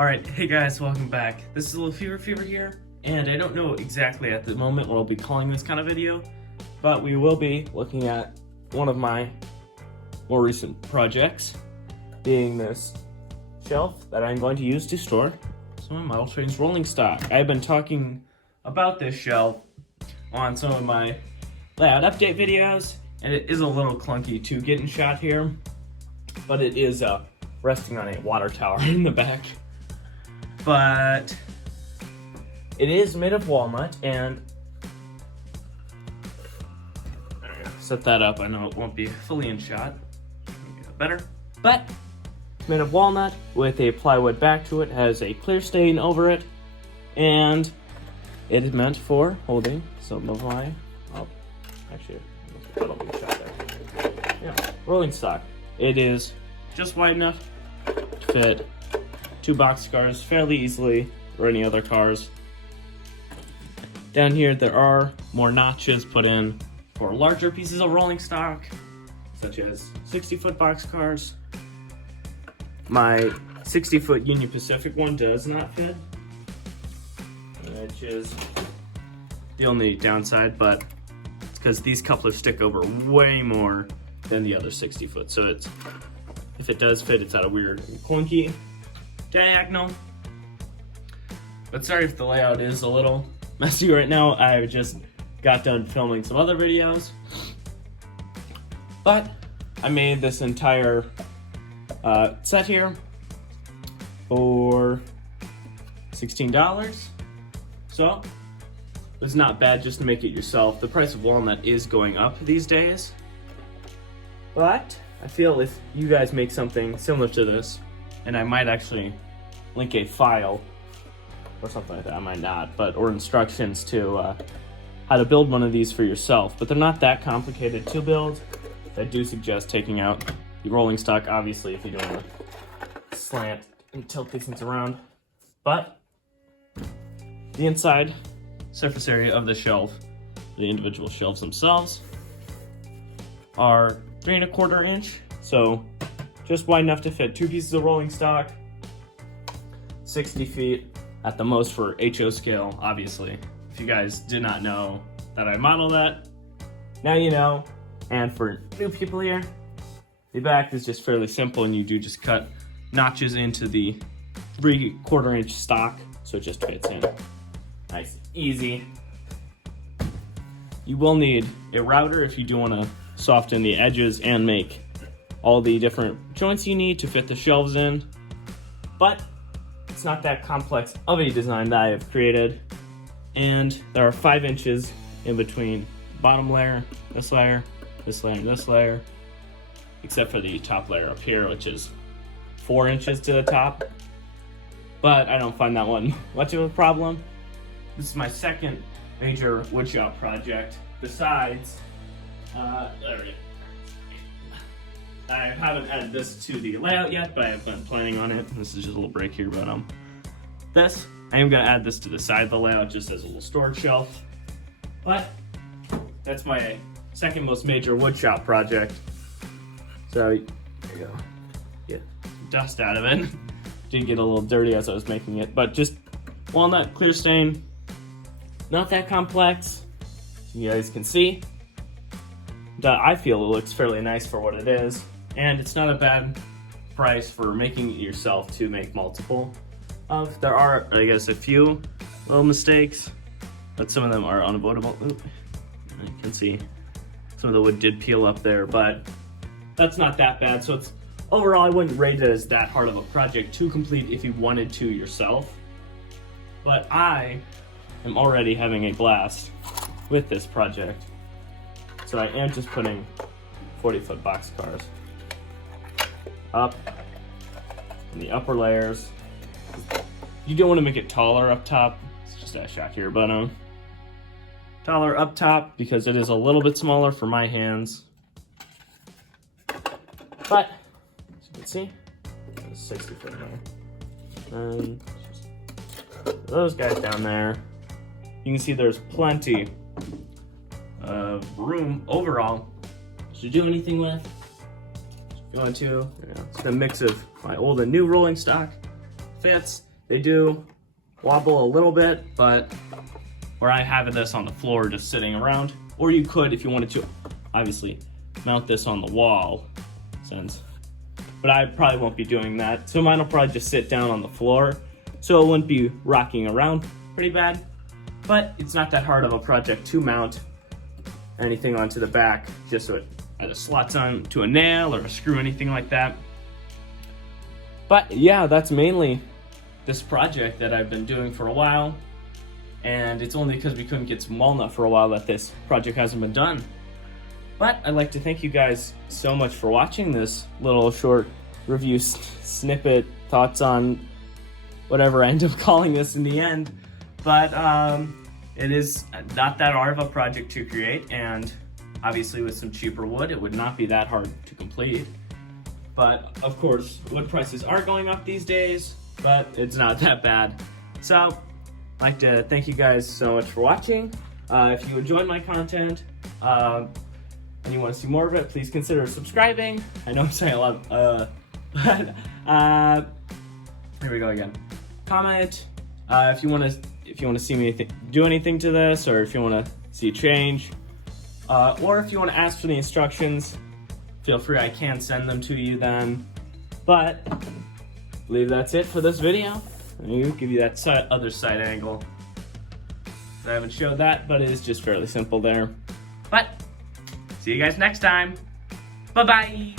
Alright, hey guys, welcome back. This is a little Fever here, and I don't know exactly at the moment what I'll be calling this kind of video, but we will be looking at one of my more recent projects, being this shelf that I'm going to use to store some of my model train's rolling stock. I've been talking about this shelf on some of my layout update videos, and it is a little clunky to get in shot here, but it is resting on a water tower in the back. But it is made of walnut, and there we go. Set that up. I know it won't be fully in shot. Better, but it's made of walnut with a plywood back to it. Has a clear stain over it, and it is meant for holding some of my. Oh, actually, that'll be shot there. Yeah, rolling stock. It is just wide enough to fit 2 boxcars fairly easily, or any other cars. Down here there are more notches put in for larger pieces of rolling stock, such as 60-foot boxcars. My 60-foot Union Pacific one does not fit, which is the only downside, but it's because these couplers stick over way more than the other 60-foot, so it's, if it does fit, it's at a weird clunky diagonal. But sorry if the layout is a little messy right now. I just got done filming some other videos, but I made this entire set here for $16, so it's not bad just to make it yourself. The price of walnut is going up these days, but I feel if you guys make something similar to this, and I might actually link a file or something like that, I might not, but or instructions to how to build one of these for yourself. But they're not that complicated to build. I do suggest taking out the rolling stock, obviously, if you don't want to slant and tilt these things around. But the inside surface area of the shelf, the individual shelves themselves, are 3 1/4 inch, so just wide enough to fit 2 pieces of rolling stock, 60 feet at the most for HO scale, obviously. If you guys did not know that I model that, now you know. And for new people here, the back is just fairly simple, and you do just cut notches into the 3 1/4 inch stock, so it just fits in. Nice, easy. You will need a router if you do want to soften the edges and make all the different joints you need to fit the shelves in, but it's not that complex of a design that I have created. And there are 5 inches in between the bottom layer, this layer, this layer, and this layer, except for the top layer up here, which is 4 inches to the top, but I don't find that one much of a problem. This is my second major woodshop project, besides there we go. I haven't added this to the layout yet, but I've been planning on it. This is just a little break here, but this, I am gonna add this to the side of the layout just as a little storage shelf. But that's my second most major woodshop project. So there you go. Get dust out of it. Did get a little dirty as I was making it, but just walnut clear stain. Not that complex. You guys can see. I feel it looks fairly nice for what it is, and it's not a bad price for making it yourself to make multiple of. There are, I guess, a few little mistakes, but some of them are unavoidable. Ooh, you can see some of the wood did peel up there, but that's not that bad. So it's overall, I wouldn't rate it as that hard of a project to complete if you wanted to yourself. But I am already having a blast with this project. So I am just putting 40-foot boxcars up in the upper layers. You don't want to make it taller up top. It's just a shot here, but taller up top because it is a little bit smaller for my hands. But as you can see, it's 60 foot there. And those guys down there, you can see there's plenty of room overall to do anything with. Going to, it's a mix of my old and new rolling stock. Fits. They do wobble a little bit, but where I have this on the floor just sitting around, or you could, if you wanted to, obviously mount this on the wall, but I probably won't be doing that. So mine will probably just sit down on the floor, so it wouldn't be rocking around pretty bad, but it's not that hard of a project to mount anything onto the back, just so it either slots on to a nail or a screw, anything like that. But yeah, that's mainly this project that I've been doing for a while, and it's only because we couldn't get some walnut for a while that this project hasn't been done. But I'd like to thank you guys so much for watching this little short review snippet, thoughts on whatever I end up calling this in the end. But it is not that hard of a project to create, and obviously with some cheaper wood, it would not be that hard to complete. But of course, wood prices are going up these days, but it's not that bad. So I'd like to thank you guys so much for watching. If you enjoyed my content, and you want to see more of it, please consider subscribing. I know I'm saying a lot, but here we go again. Comment if you want to see me do anything to this, or if you want to see a change, or if you want to ask for the instructions, feel free. I can send them to you then. But I believe that's it for this video. I'll give you that other side angle. I haven't showed that, but it is just fairly simple there. But see you guys next time. Bye-bye.